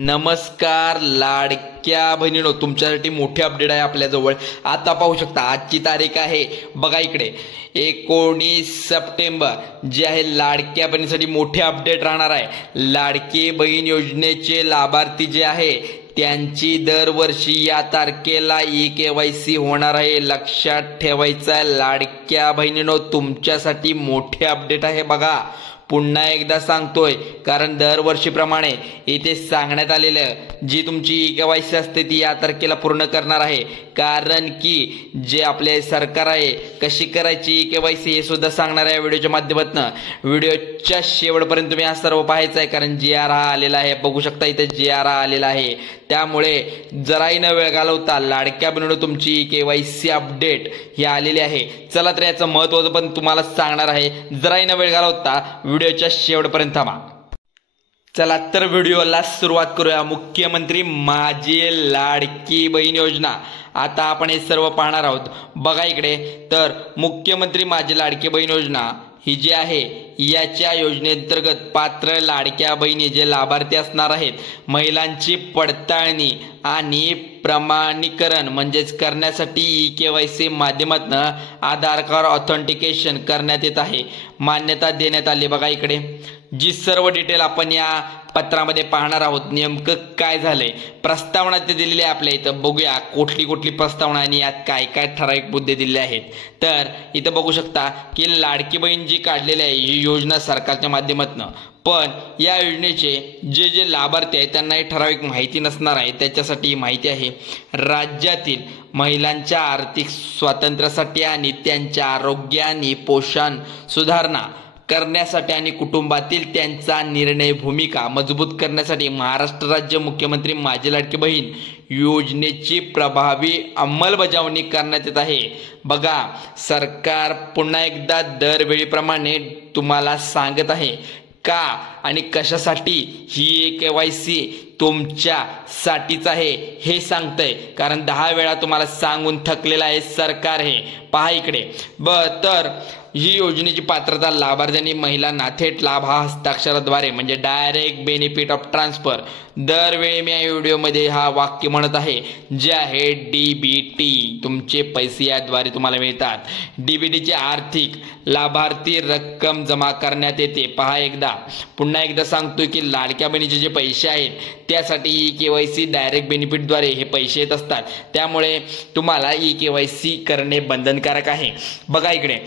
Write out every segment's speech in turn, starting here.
नमस्कार लाडक्या बहिणींनो, तुमच्यासाठी मोठी अपडेट आहे आपल्याजवळ। आता पाहू शकता आजची तारीख आहे बघा इकडे 19 सप्टेंबर, जे आहे लाडक्या बहिणीसाठी मोठी अपडेट राहणार आहे। लाडकी बहीण योजनेचे लाभार्थी जे आहे त्यांची दरवर्षी या तारखेला ई-केवायसी होणार आहे। लक्षात ठेवायचं आहे लाडक्या बहिणींनो, तुमच्यासाठी मोठी अपडेट आहे बघा। पुन्हा एकदा सांगतोय कारण दरवर्षीप्रमाणे इथे सांगण्यात आलेलं जी तुमची ई-केवायसी असते ती या तारखेला पूर्ण करणार आहे। कारण की जे आपले सरकार आहे कशी करायची ई-केवायसी हे सुद्धा सांगणार आहे व्हिडिओच्या माध्यमातून। व्हिडिओच्या शेवटपर्यंत तुम्ही हा सर्व पाहायचं आहे कारण जी-आर हा आलेला आहे, बघू शकता इथे जी-आर हा आलेला आहे। त्यामुळे जराही न वेळ घालवता लाडक्या बहिणींनो तुमची ई-केवायसी अपडेट ही आलेली आहे। चला तर याचं महत्त्व पण तुम्हाला सांगणार आहे, जराही न वेळ घालवता व्हिडिओच्या शेवटपर्यंत थांबा। चला तर व्हिडिओला सुरुवात करूया। मुख्यमंत्री माझी लाडकी बहीण योजना, आता आपण हे सर्व पाहणार आहोत बघा इकडे। तर मुख्यमंत्री माझी लाडकी बहीण योजना ही जी आहे याच्या योजनेअंतर्गत पात्र लाडक्या बहिणी जे लाभार्थी असणार आहेत महिलांची पडताळणी आणि प्रमाणीकरण म्हणजेच करण्यासाठी ई-केवायसी माध्यमातून आधार कार्ड ऑथेंटिकेशन करण्यात येत आहे, मान्यता देण्यात आली बघा इकडे। जी सर्व डिटेल आपण या पत्रामध्ये पाहणार आहोत। नेमकं काय झालंय प्रस्तावना ते दिलेली आहे आपल्या इथं, बघूया कुठली प्रस्तावना आणि यात काय काय ठराविक मुद्दे दिले आहेत। तर इथं बघू शकता की लाडकी बहीण जी काढलेली आहे ही योजना सरकारच्या माध्यमातून, पण या योजनेचे जे लाभार्थी आहेत त्यांना ही ठराविक माहिती नसणार आहे। त्याच्यासाठी ही माहिती आहे राज्यातील महिलांच्या आर्थिक स्वातंत्र्यासाठी आणि त्यांच्या आरोग्य आणि पोषण सुधारणा करण्यासाठी आणि कुटुंबातील त्यांचा निर्णय भूमिका मजबूत करण्यासाठी महाराष्ट्र राज्य मुख्यमंत्री माझी लाडकी बहीण योजनेची प्रभावी अंमलबजावणी करण्यात येत आहे। बघा सरकार पुन्हा एकदा दरवेळीप्रमाणे तुम्हाला सांगत आहे का आणि कशासाठी ही ई-केवायसी तुमच्यासाठीच आहे हे सांगतंय, कारण 10 वेळा तुम्हाला सांगून थकलेलं आहे सरकार हे। पहा इकडे तर ही योजनेची पात्रता लाभार्थ्यांनी महिलांना थेट लाभ हा हस्ताक्षराद्वारे म्हणजे डायरेक्ट बेनिफिट ऑफ ट्रान्सफर, दरवेळी मी या व्हिडिओमध्ये हा वाक्य म्हणत आहे जे आहे डीबीटी, तुमचे पैसे याद्वारे तुम्हाला मिळतात। डीबीटीची आर्थिक लाभार्थी रक्कम जमा करण्यात येते। पहा एकदा पुन्हा एकदा सांगतोय की लाडक्या बहिणीचे जे पैसे आहेत त्यासाठी ई-केवायसी डायरेक्ट बेनिफिटद्वारे हे पैसे येत असतात, त्यामुळे तुम्हाला ई-केवायसी करणे बंधनकारक आहे। बघा इकडे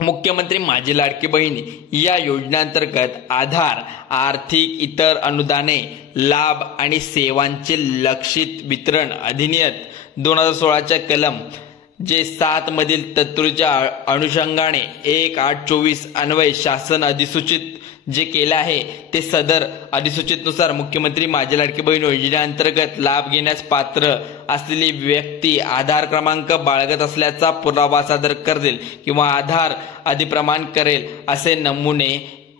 मुख्यमंत्री माझी लाडकी बहीण या योजनेअंतर्गत आधार, आर्थिक इतर अनुदाने, लाभ आणि सेवांचे लक्षित वितरण अधिनियम 2016च्या कलम जे 7 मधील तरतुदीच्या अनुषंगाने 1/8/24 अन्वये शासन अधिसूचित जे केले आहे ते सदर अधिसूचितेनुसार मुख्यमंत्री माझी लाडकी बहीण योजनेअंतर्गत लाभ घेण्यास पात्र असलेली व्यक्ती आधार क्रमांक बाळगत असल्याचा पुरावा सादर करेल किंवा आधार अधिप्रमाण करेल असे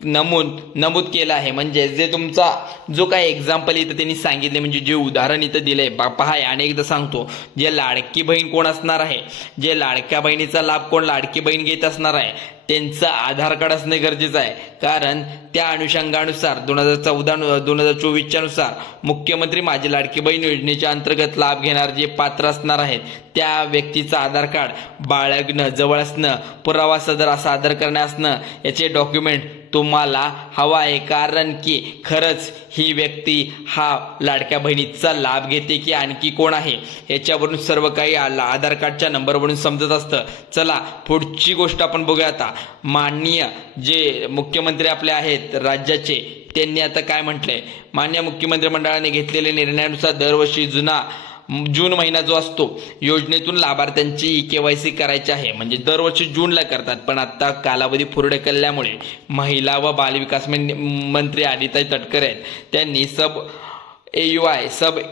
नमूद केलं आहे। म्हणजे जे तुमचा जो काही एक्झाम्पल इथं त्यांनी सांगितले, म्हणजे जे उदाहरण इथं दिलंय पहा, अनेकदा सांगतो जे लाडकी बहीण कोण असणार आहे, जे लाडक्या बहिणीचा लाभ कोण लाडकी बहीण घेत असणार आहे त्यांचं आधार कार्ड असणे गरजेचं आहे, कारण त्या अनुषंगानुसार 2014-2024च्या नुसार मुख्यमंत्री माझी लाडकी बहीण योजनेच्या अंतर्गत लाभ घेणार जे पात्र असणार आहेत त्या व्यक्तीचं आधार कार्ड बाळगणं, जवळ असणं, पुरावा सादर करणे असणं याचे डॉक्युमेंट तुम्हाला हवा आहे, कारण की खरंच ही व्यक्ती हा लाडक्या बहिणीचा लाभ घेते की आणखी कोण आहे याच्यावरून सर्व काही आधार कार्डच्या नंबरवरून समजत असतं। चला पुढची गोष्ट आपण बघूया आता। माननीय जे मुख्यमंत्री आपले आहेत राज्याचे त्यांनी आता काय म्हटलंय, माननीय मुख्यमंत्री मंडळाने घेतलेल्या निर्णयानुसार दरवर्षी जून महिना जो असतो योजनेतून लाभार्थ्यांची ई-केवायसी करायची आहे, म्हणजे दरवर्षी जूनला करतात, पण आता कालावधी पुढे ढकलल्यामुळे महिला व बालविकास मंत्री आदिताई तटकरे आहेत त्यांनी सब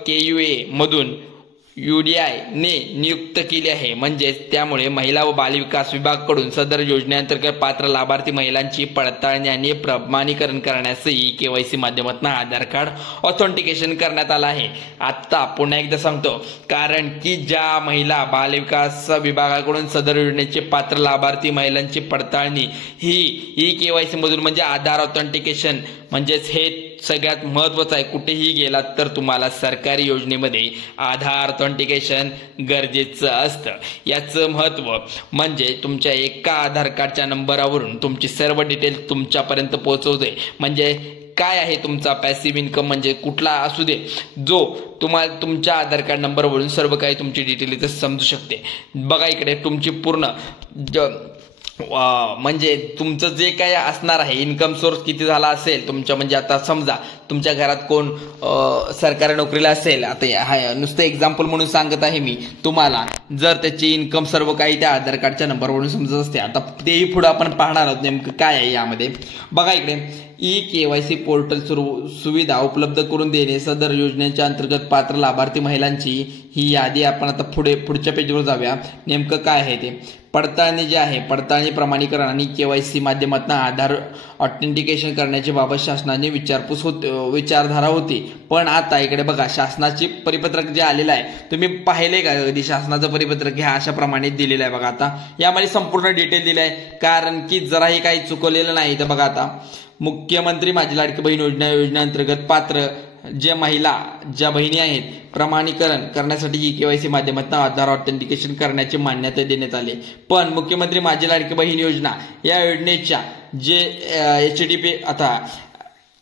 KUA मधून UDI ने नियुक्त केली आहे, म्हणजे त्यामुळे महिला व बालविकास विभागाकडून सदर योजनेअंतर्गत पात्र लाभार्थी महिलांची पडताळणी आणि प्रमाणीकरण करण्यास ई-केवायसी माध्यमातून आधार कार्ड ऑथेंटिकेशन करण्यात आलं आहे। आता पुन्हा एकदा सांगतो, कारण की ज्या महिला बालविकास विभागाकडून सदर योजनेचे पात्र लाभार्थी महिलांची पडताळणी ही ई-केवायसी मधून म्हणजे आधार ऑथेंटिकेशन म्हणजेच हे सगळ्यात महत्त्वाचं आहे, कुठेही गेलात तर तुम्हाला सरकारी योजनेमध्ये आधार ऑथेंटिकेशन गरजेचं असतं. याचं महत्त्व म्हणजे तुमच्या एका आधार कार्डच्या नंबरावरून तुमची सर्व डिटेल तुमच्यापर्यंत पोहोचवते. म्हणजे काय आहे तुमचा पॅसिव्ह इन्कम म्हणजे कुठला असू दे, जो तुम्हाला तुमच्या आधार कार्ड नंबरवरून सर्व काही तुमची डिटेल इथं समजू शकते. बघा इकडे तुमची पूर्ण म्हणजे तुमचं जे काय असणार आहे इन्कम सोर्स किती झाला असेल तुमच्या, म्हणजे आता समजा तुमच्या घरात कोण सरकारी नोकरीला असेल, आता नुसतं एक्झाम्पल म्हणून सांगत आहे मी तुम्हाला, जर त्याची इन्कम सर्व काही त्या आधार कार्डच्या नंबरवरून समजत असते. आता तेही पुढे आपण पाहणार आहोत नेमकं काय आहे यामध्ये. बघा इकडे KYC पोर्टल सुविधा उपलब्ध करून देणे, सदर योजनेच्या अंतर्गत पात्र लाभार्थी महिलांची ही यादी आपण आता पुढच्या पेजवर जाऊया. नेमकं काय आहे ते पडताळणी जे आहे, पडताळणी प्रमाणीकरण आणि KYC माध्यमातून आधार ऑथेंटिकेशन करण्याची बाबत शासनाने विचारधारा होती. पण आता इकडे बघा शासनाची परिपत्रक जे आलेलं आहे, तुम्ही पाहिले का कधी शासनाचं परिपत्रक हे अशा प्रमाणे दिलेलं आहे. बघा आता यामध्ये संपूर्ण डिटेल दिलं आहे, कारण की जराही काही चुकवलेलं नाही. तर बघा आता मुख्यमंत्री माझी लाडकी बहीण योजनेअंतर्गत पात्र ज्या बहिणी आहेत प्रमाणीकरण करण्यासाठी KYC माध्यमातून आधार ऑथेंटिकेशन करण्याची मान्यता देण्यात आली. पण मुख्यमंत्री माझी लाडकी बहीण योजना या योजनेच्या जे HDP आता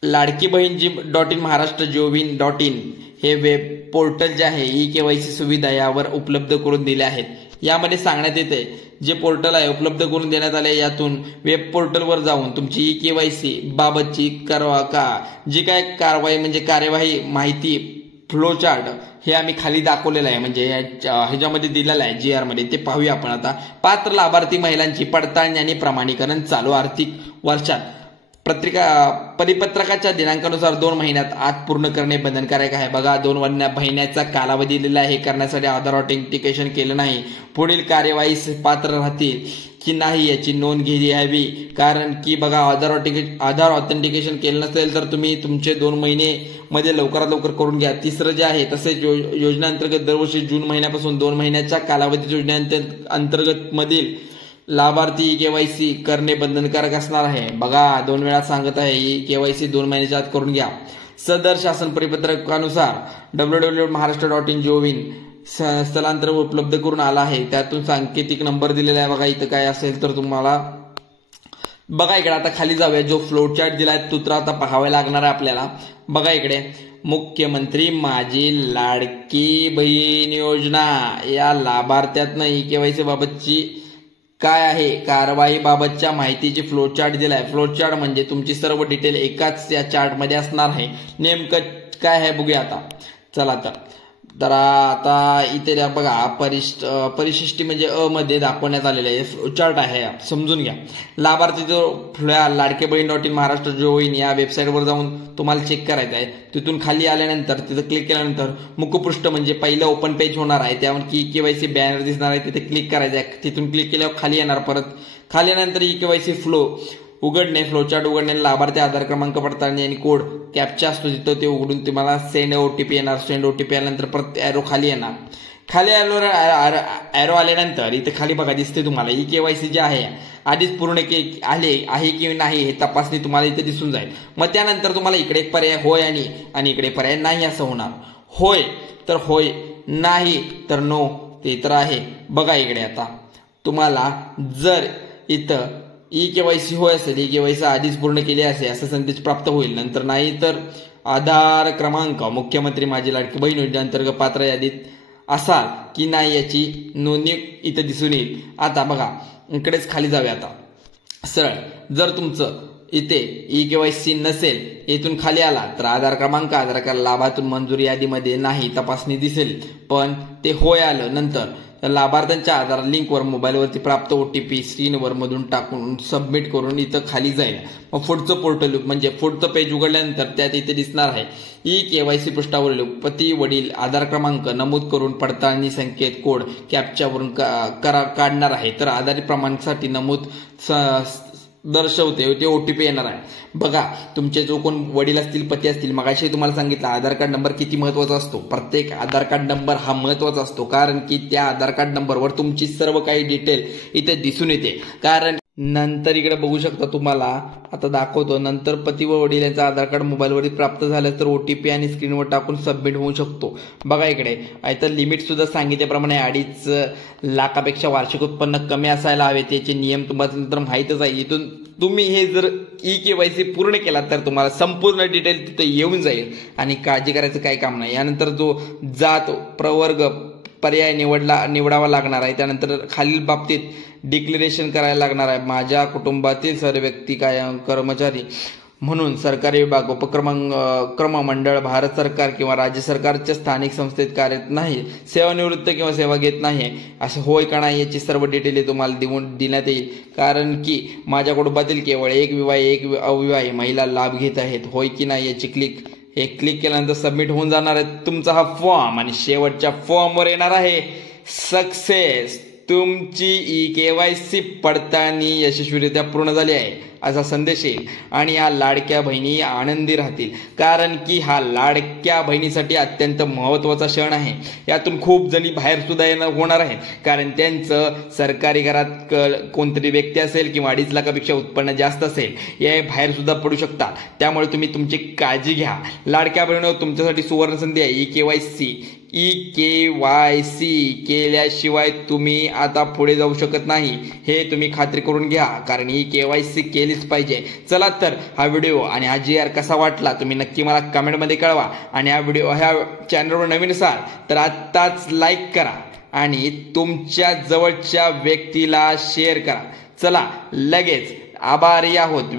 लाडकी बहीण .in महाराष्ट्र.gov.in हे वेब पोर्टल जे आहे KYC सुविधा यावर उपलब्ध करून दिले आहेत. यामध्ये सांगण्यात येते जे पोर्टल आहे उपलब्ध करून देण्यात आले, यातून वेब पोर्टलवर जाऊन तुमची KYC बाबतची जी काय कारवाई म्हणजे कार्यवाही माहिती फ्लो चार्ट हे आम्ही खाली दाखवलेलं आहे, म्हणजे ह्याच्यामध्ये दिलेलं आहे GR मध्ये. ते पाहूया आपण आता. पात्र लाभार्थी महिलांची पडताळणी आणि प्रमाणीकरण चालू आर्थिक वर्षात परिपत्रकाच्या दिनांकानुसार 2 महिन्यात आत पूर्ण करणे बंधनकारक आहे. बघा 2 महिन्याचा कालावधी दिलेला आहे. हे करण्यासाठी आधार ऑथेंटिकेशन केलं नाही पुढील कार्यवाहीस पात्र राहतील की नाही याची नोंद घ्यावी. कारण की बघा आधार ऑथेंटिकेशन केलं नसेल तर तुम्ही तुमचे 2 महिने मध्ये लवकरात लवकर करून घ्या. तिसरं जे आहे तसेच योजनेअंतर्गत दरवर्षी जून महिन्यापासून 2 महिन्याच्या कालावधीत योजनेअंतर्गत मधील लाभार्थी KYC करणे बंधनकारक असणार आहे. बघा 2 वेळा सांगत आहे KYC 2 महिन्याच्या आत करून घ्या. सदर शासन परिपत्रकानुसार www.maharashtra.in स्थलांतर उपलब्ध करून आला आहे. त्यातून सांकेतिक नंबर दिलेला आहे. बघा इथं काय असेल तर तुम्हाला बघा इकडे आता खाली जाऊया. जो फ्लो चार्ट दिलाय तो तर आता पाहावा लागणार आहे आपल्याला. बघा इकडे मुख्यमंत्री माझी लाडकी बहीण योजना या लाभार्थ्यातनं KYC बाबतची काय आहे कारवाई बाबतच्या माहितीची फ्लो चार्ट दिलाय. फ्लो चार्ट म्हणजे तुमची सर्व डिटेल एकाच या चार्ट मध्ये असणार आहे. नेमकं काय आहे बघूया आता. चला तर आता इथे बघा परिशिष्टी म्हणजे मध्ये दाखवण्यात आलेले आहे. फ्लो चार्ट आहे समजून घ्या. लाभार्थी जो लाडके बहीण .in महाराष्ट्र.gov.in या वेबसाईटवर जाऊन तुम्हाला चेक करायचं आहे. तिथून खाली आल्यानंतर तिथं क्लिक केल्यानंतर मुखपृष्ठ म्हणजे पहिलं ओपन पेज होणार आहे. त्यावर KYC बॅनर दिसणार आहे, तिथे क्लिक करायचं आहे. तिथून क्लिक केल्यावर खाली येणार. परत खाली येण्यानंतर KYC फ्लो उघडणे, फ्लोचार्ट उघडणे, लाभार्थी आधार क्रमांक पडताळणी आणि कोड कॅप्चा असतो तिथं ते उघडून तुम्हाला सेंड OTP येणार. सेंड OTP आल्यानंतर परत ॲरो खाली येणार. खाली ॲरो आल्यानंतर इथे खाली बघा दिसते तुम्हाला KYC जे आहे आधीच पूर्ण आहे की नाही हे तपासणी तुम्हाला इथे दिसून जाईल. मग त्यानंतर तुम्हाला इकडे एक पर्याय होय आणि इकडे पर्याय नाही असं होणार. होय तर होय, नाही तर नो ते तर आहे. बघा इकडे आता तुम्हाला जर इथं KYC होय असेल, KYC आधीच पूर्ण केली असेल असं संदेश प्राप्त होईल. नंतर नाही तर आधार क्रमांक मुख्यमंत्री माझी लाडकी बहीण योजनेअंतर्गत पात्र यादीत असाल की नाही याची नोंदणी इथं दिसून येईल. आता बघा इकडेच खाली जाऊया आता सरळ. जर तुमचं इथे KYC नसेल, इथून खाली आला तर आधार क्रमांक आधार कार्ड लाभातून मंजुरी यादीमध्ये नाही तपासणी दिसेल. पण ते होय आलं नंतर लाभार्थ्यांच्या आधार लिंकवर मोबाईलवरती प्राप्त OTP स्क्रीनवर मधून टाकून सबमिट करून इथं खाली जाईल. मग पुढचं पोर्टल म्हणजे पुढचं पेज उघडल्यानंतर त्यात इथे दिसणार आहे KYC पृष्ठावरील पती वडील आधार क्रमांक नमूद करून पडताळणी संकेत कोड कॅप्चावरून काढणार आहे. तर आधारित प्रमाणासाठी नमूद दर्शवते ते OTP येणार आहे. बघा तुमचे जो कोण वडील असतील पती असतील, मगाशी तुम्हाला सांगितलं आधार कार्ड नंबर किती महत्वाचा असतो. प्रत्येक आधार कार्ड नंबर हा महत्वाचा असतो, कारण की त्या आधार कार्ड नंबरवर तुमची सर्व काही डिटेल इथे दिसून येते. कारण नंतर इकडे बघू शकता तुम्हाला आता दाखवतो. नंतर पती व वडील यांचा आधार कार्ड मोबाईलवरील प्राप्त झाल्यास तर OTP आणि स्क्रीनवर टाकून सबमिट होऊ शकतो. बघा इकडे तर लिमिट सुद्धा सांगितल्याप्रमाणे 2.5 लाखापेक्षा वार्षिक उत्पन्न कमी असायला हवे. त्याचे नियम तुम्हाला नंतर माहीतच आहे. इथून तुम्ही हे जर KYC पूर्ण केला तर तुम्हाला संपूर्ण डिटेल तिथे येऊन जाईल आणि काळजी करायचं काही काम नाही. यानंतर जो जात प्रवर्ग पर्याय निवडावा लागणार आहे. त्यानंतर खालील बाबतीत डिक्लेरेशन करायला लागणार आहे. माझ्या कुटुंबातील सर्व व्यक्ती कर्मचारी म्हणून सरकारी विभाग उपक्रम मंडळ भारत सरकार किंवा राज्य सरकारच्या स्थानिक संस्थेत कार्यरत नाही, सेवानिवृत्त किंवा सेवा घेत नाही असं होय का नाही याची सर्व डिटेल तुम्हाला देण्यात येईल. कारण की माझ्या कुटुंबातील केवळ एक अविवाहित महिला लाभ घेत आहेत. होय की नाही याची क्लिक केल्यानंतर सबमिट होऊन जाणार आहे तुमचा हा फॉर्म आणि शेवटच्या फॉर्मवर येणार आहे सक्सेस. तुमची KYC पडताळणी यशस्वीरित्या पूर्ण झाली आहे असा संदेश येईल आणि या लाडक्या बहिणी आनंदी राहतील. कारण की हा लाडक्या बहिणीसाठी अत्यंत महत्त्वाचा क्षण आहे. यातून खूप जणी बाहेर सुद्धा होणार आहे. कारण त्यांचं सरकारी घरात कोणतरी व्यक्ती असेल किंवा 2.5 लाखापेक्षा उत्पन्न जास्त असेल या बाहेर सुद्धा पडू शकतात. त्यामुळे तुम्ही तुमची काळजी घ्या. लाडक्या बहिणीवर तुमच्यासाठी सुवर्ण संधी आहे. KYC केल्याशिवाय तुम्ही आता पुढे जाऊ शकत नाही हे तुम्ही खात्री करून घ्या. कारण KYC केलीच पाहिजे. चला तर हा व्हिडिओ आणि हा GR कसा वाटला तुम्ही नक्की मला कमेंटमध्ये कळवा. आणि ह्या चॅनलवर नवीन असाल तर आत्ताच लाईक करा आणि तुमच्या जवळच्या व्यक्तीला शेअर करा. चला लगेच आभारी आहोत.